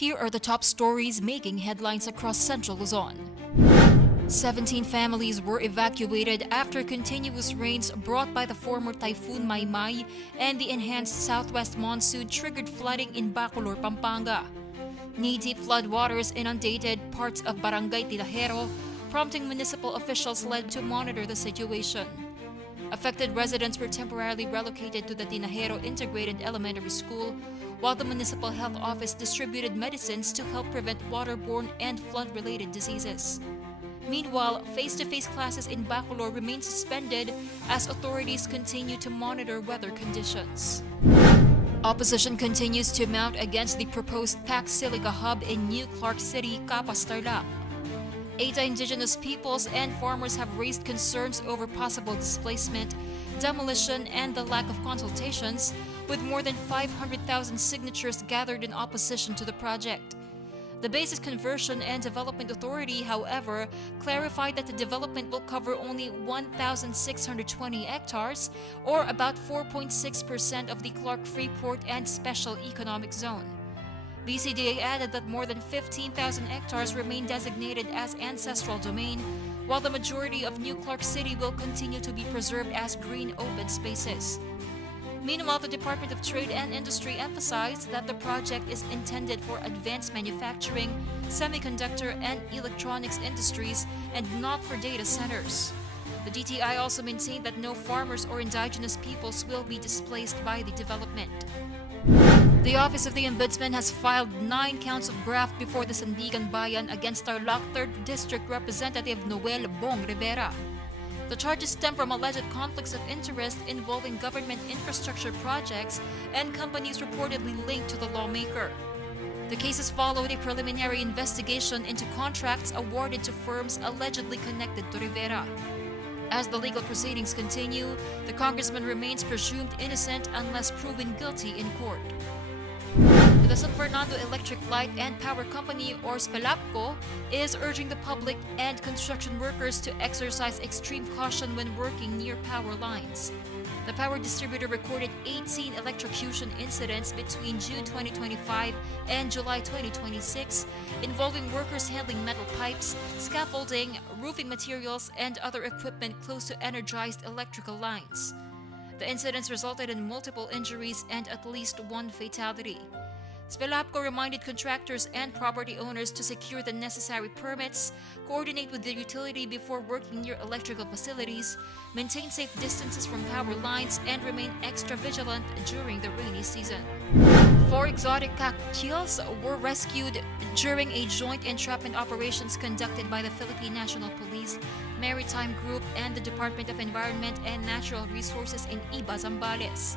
Here are the top stories making headlines across Central Luzon. 17 families were evacuated after continuous rains brought by the former Typhoon Maymay and the enhanced southwest monsoon triggered flooding in Bacolor, Pampanga. Knee-deep floodwaters inundated parts of Barangay Tinajero, prompting municipal officials led to monitor the situation. Affected residents were temporarily relocated to the Tinajero Integrated Elementary School, while the Municipal Health Office distributed medicines to help prevent waterborne and flood-related diseases. Meanwhile, face-to-face classes in Bacolor remain suspended as authorities continue to monitor weather conditions. Opposition continues to mount against the proposed Pax Silica Hub in New Clark City, Tarlac. 8 indigenous peoples and farmers have raised concerns over possible displacement, demolition, and the lack of consultations, with more than 500,000 signatures gathered in opposition to the project. The Basis Conversion and Development Authority, however, clarified that the development will cover only 1,620 hectares, or about 4.6% of the Clark Freeport and Special Economic Zone. BCDA added that more than 15,000 hectares remain designated as ancestral domain, while the majority of New Clark City will continue to be preserved as green open spaces. Meanwhile, the Department of Trade and Industry emphasized that the project is intended for advanced manufacturing, semiconductor, and electronics industries and not for data centers. The DTI also maintained that no farmers or indigenous peoples will be displaced by the development. The Office of the Ombudsman has filed 9 counts of graft before the Sandiganbayan against Tarlac 3rd District Representative Noel Bong Rivera. The charges stem from alleged conflicts of interest involving government infrastructure projects and companies reportedly linked to the lawmaker. The cases followed a preliminary investigation into contracts awarded to firms allegedly connected to Rivera. As the legal proceedings continue, the congressman remains presumed innocent unless proven guilty in court. The San Fernando Electric Light and Power Company, or SFELAPCO, is urging the public and construction workers to exercise extreme caution when working near power lines. The power distributor recorded 18 electrocution incidents between June 2025 and July 2026, involving workers handling metal pipes, scaffolding, roofing materials, and other equipment close to energized electrical lines. The incidents resulted in multiple injuries and at least 1 fatality. SFELAPCO reminded contractors and property owners to secure the necessary permits, coordinate with the utility before working near electrical facilities, maintain safe distances from power lines, and remain extra vigilant during the rainy season. 4 exotic cockatiels were rescued during a joint entrapment operations conducted by the Philippine National Police, Maritime Group, and the Department of Environment and Natural Resources in Zambales.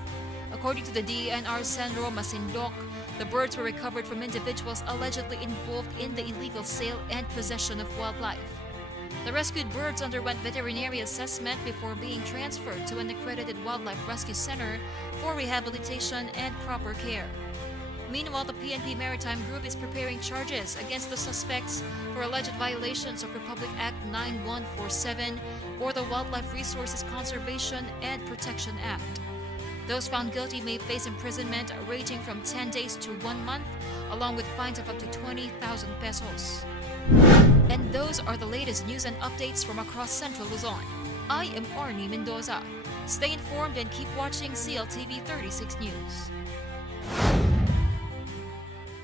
According to the DENR Senro Masindok, the birds were recovered from individuals allegedly involved in the illegal sale and possession of wildlife. The rescued birds underwent veterinary assessment before being transferred to an accredited wildlife rescue center for rehabilitation and proper care. Meanwhile, the PNP Maritime Group is preparing charges against the suspects for alleged violations of Republic Act 9147 or the Wildlife Resources Conservation and Protection Act. Those found guilty may face imprisonment ranging from 10 days to 1 month, along with fines of up to 20,000 pesos. And those are the latest news and updates from across Central Luzon. I am Arnie Mendoza. Stay informed and keep watching CLTV36 News.